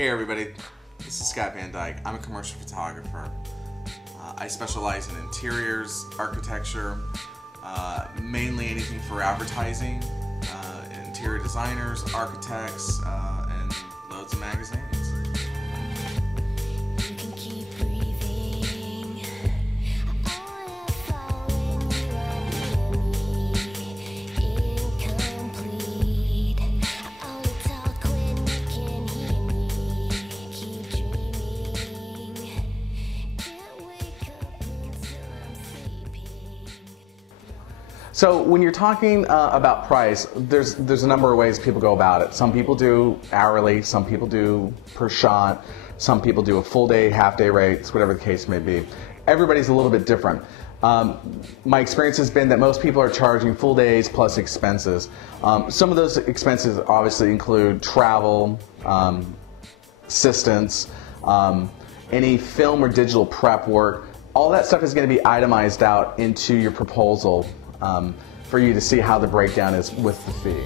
Hey everybody, this is Scott Van Dyke. I'm a commercial photographer. I specialize in interiors, architecture, mainly anything for advertising, interior designers, architects, and loads of magazines. So when you're talking about price, there's a number of ways people go about it. Some people do hourly, some people do per shot, some people do a full day, half day rates, whatever the case may be. Everybody's a little bit different. My experience has been that most people are charging full days plus expenses. Some of those expenses obviously include travel, assistance, any film or digital prep work. All that stuff is going to be itemized out into your proposal for you to see how the breakdown is with the fee.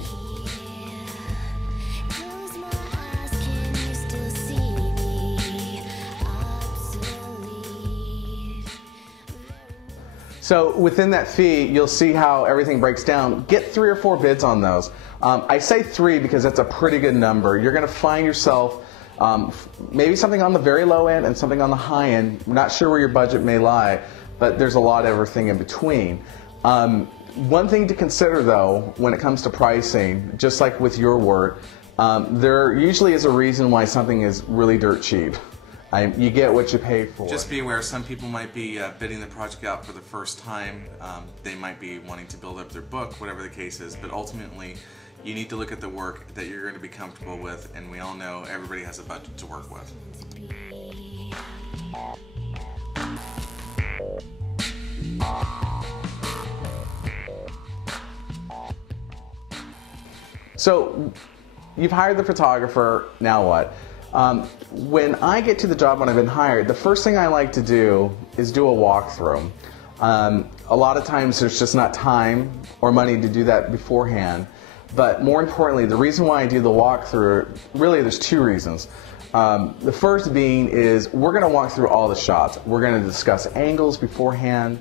So within that fee, you'll see how everything breaks down. Get 3 or 4 bids on those. I say 3 because that's a pretty good number. You're going to find yourself maybe something on the very low end and something on the high end. I'm not sure where your budget may lie, but there's a lot of everything in between. One thing to consider though, when it comes to pricing, just like with your work, there usually is a reason why something is really dirt cheap. You get what you pay for. Just be aware, some people might be bidding the project out for the first time. They might be wanting to build up their book, whatever the case is, but ultimately you need to look at the work that you're going to be comfortable with, and we all know everybody has a budget to work with. So you've hired the photographer, now what? When I get to the job when I've been hired, the first thing I like to do is do a walkthrough. A lot of times there's just not time or money to do that beforehand, but more importantly, the reason why I do the walkthrough, really there's 2 reasons. The first being is we're going to walk through all the shots. We're going to discuss angles beforehand.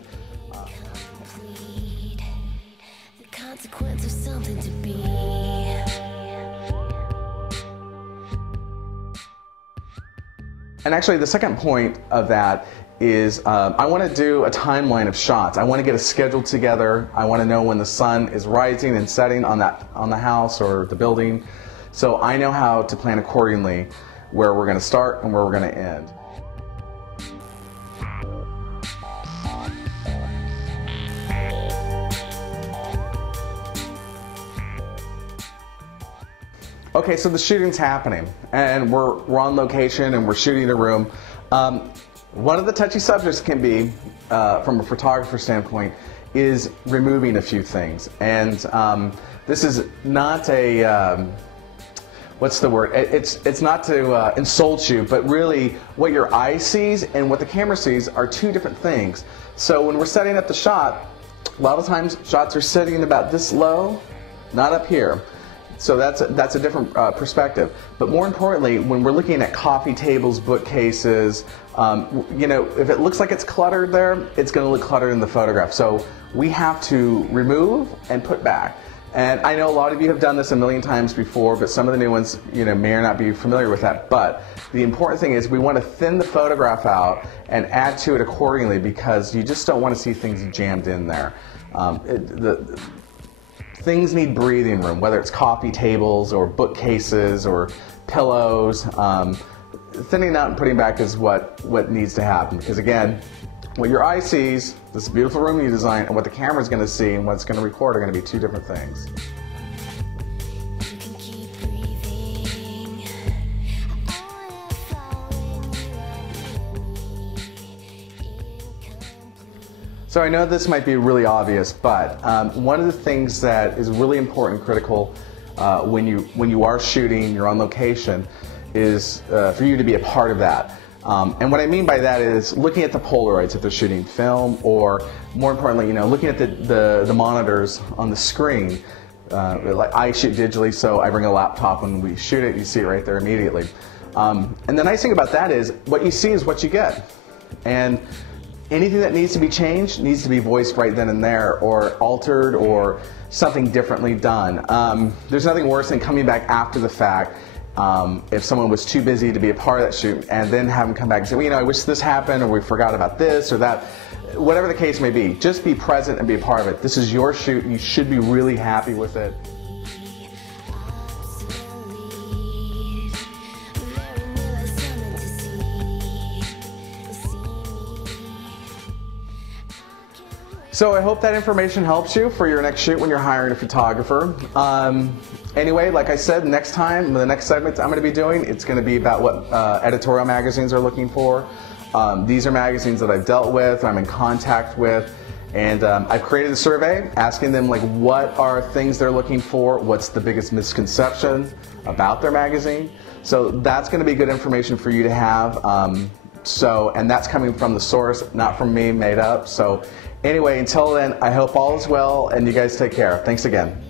And actually the second point of that is I want to do a timeline of shots. I want to get a schedule together. I want to know when the sun is rising and setting on the house or the building, so I know how to plan accordingly where we're going to start and where we're going to end. Okay, so the shooting's happening, and we're on location and we're shooting a room. One of the touchy subjects can be, from a photographer standpoint, is removing a few things. And this is not a, what's the word? It's not to insult you, but really what your eye sees and what the camera sees are 2 different things. So when we're setting up the shot, a lot of times shots are sitting about this low, not up here. So that's a different perspective. But more importantly, when we're looking at coffee tables, bookcases, you know, if it looks like it's cluttered there, it's going to look cluttered in the photograph. So we have to remove and put back. And I know a lot of you have done this a million times before, but some of the new ones, you know, may or not be familiar with that. But the important thing is we want to thin the photograph out and add to it accordingly, because you just don't want to see things jammed in there. Things need breathing room, whether it's coffee tables or bookcases or pillows. Thinning out and putting back is what needs to happen, because again, what your eye sees, this beautiful room you design, and what the camera's going to see and what it's going to record are going to be 2 different things. So I know this might be really obvious, but one of the things that is really important and critical when you are shooting, you're on location, is for you to be a part of that. And what I mean by that is looking at the Polaroids if they're shooting film, or more importantly, you know, looking at the monitors on the screen. Like I shoot digitally, so I bring a laptop when we shoot it. You see it right there immediately. And the nice thing about that is what you see is what you get. And anything that needs to be changed needs to be voiced right then and there, or altered, or something differently done. There's nothing worse than coming back after the fact, if someone was too busy to be a part of that shoot, and then have them come back and say, well, you know, I wish this happened, or we forgot about this or that. Whatever the case may be, just be present and be a part of it. This is your shoot. You should be really happy with it. So I hope that information helps you for your next shoot when you're hiring a photographer. Anyway, like I said, next time, the next segment I'm going to be doing, it's going to be about what editorial magazines are looking for. These are magazines that I've dealt with, I'm in contact with, and I've created a survey asking them, like, what are things they're looking for, what's the biggest misconception about their magazine. So that's going to be good information for you to have. And that's coming from the source, not from me, made up. So anyway, until then, I hope all is well, and you guys take care. Thanks again.